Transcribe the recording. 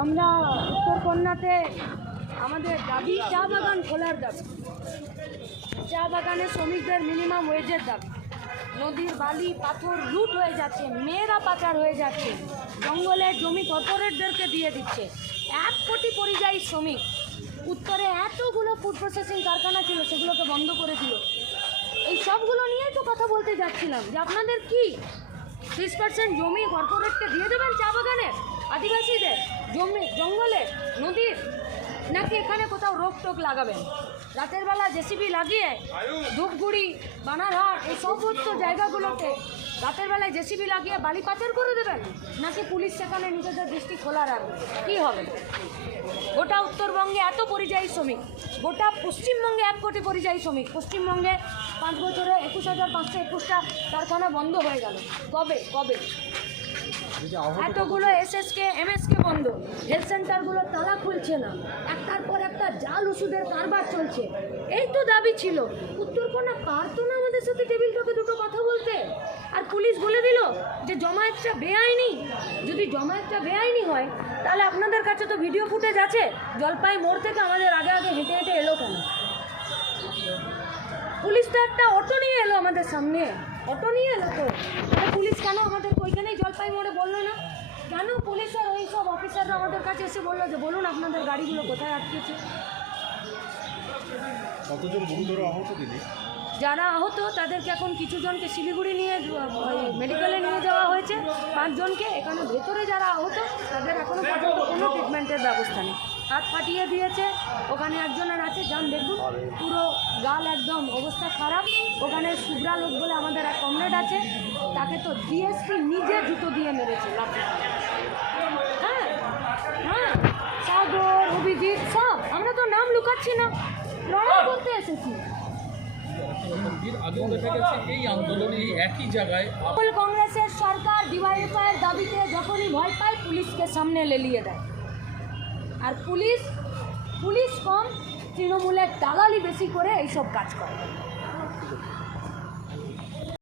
আমরা উত্তরকন্যাতে আমাদের দাবি, চা বাগান খোলার দাবি। চা বাগানে শ্রমিকদের মিনিমাম ওয়েজের দাবি। নদীর বালি, পাথর লুট হয়ে যাচ্ছে, মেয়েরা পাচার হয়ে যাচ্ছে জঙ্গলের জমি কর্পোরেটদেরকে দিয়ে দিচ্ছে। এক কোটি পরিযায়ী শ্রমিক। উত্তরে এতগুলো ফুড প্রসেসিং কারখানা ছিল, সেগুলোকে বন্ধ করে দিল। এই সবগুলো নিয়েই তো কথা বলতে যাচ্ছিলাম যে আপনাদের কি? ত্রিশ পার্সেন্ট জমি কর্পোরেটকে দিয়ে দেবেন চা বাগানের আদিবাসীদের জমি জঙ্গলে? নদীর? নাকি এখানে কোথাও রোক টোক লাগাবেন? রাতের বেলা জেসিবি লাগিয়ে ধূপগুড়ি, বানারহাট, এই সমস্ত জায়গাগুলোতে রাতের বেলায় জেসিবি লাগিয়ে বালি পাচার করে দেবেন? নাকি পুলিশ সেখানে নিজেদের দৃষ্টি খোলা রাখবে? কী হবে? গোটা উত্তরবঙ্গে এত পরিযায়ী শ্রমিক, গোটা পশ্চিমবঙ্গে এক কোটি পরিযায়ী শ্রমিক, পশ্চিমবঙ্গে পাঁচ বছরে একুশ হাজার পাঁচশো একুশটা কারখানা বন্ধ হয়ে গেল। কবে? কবে? এতগুলো এসএসকে এমএসকে বন্ধ। হেলথ সেন্টারগুলো তালা খুলছে না। একটার পর একটা জাল ওষুধের কারবার চলছে। এই তো দাবি ছিল। উত্তরকন্যা পারতো না আমাদের সাথে টেবিল টকে দুটো কথা বলতে? আর পুলিশ বলে দিল যে জমায়েতটা বেআইনি। যদি জমায়েতটা বেআইনি হয় তাহলে আপনাদের কাছে তো ভিডিও ফুটেজ আছে। জলপাই মোড় থেকে আমাদের আগে আগে হেঁটে হেঁটে এলো কেন? পুলিশ তো একটা অটো নিয়ে এলো আমাদের সামনে। অটো নিয়ে এলো তো। পুলিশ কেন আমাদের ওইখানেই জলপাই মোড়ে বলল না কেন পুলিশের ওই সব অফিসাররা আমাদের কাছে এসে বলল যে বলুন আপনাদের গাড়িগুলো কোথায় আটকেছে? কতজন গুরুতর আহত দিদি যারা আহত তাদেরকে এখন কিছু জনকে শিলিগুড়ি নিয়ে মেডিকেলে নিয়ে যাওয়া হয়েছে। পাঁচজনকে এখানে ভেতরে যারা আহত তাদের এখনও পর্যন্ত কোনো ট্রিটমেন্টের ব্যবস্থা নেই। হাত ফাটিয়ে দিয়েছে ওখানে একজনের আছে যান দেখুন পুরো গাল একদম অবস্থা খারাপ। ওখানে শুভ্রা লোক বলে আমাদের এক কমরেড আছে তাকে তো ডিএসপি নিজে জুতো দিয়ে মেরেছে লাঠি অভিজিৎ সব, আমরা তো নাম লুকাচ্ছি না। করতে এসেছি। কংগ্রেসের সরকার দাবিতে যখনই ভয় পুলিশকে সামনে লেলিয়ে দেয়। আর পুলিশ পুলিশ কম, তৃণমূলের দালালি বেশি করে এইসব কাজ করে।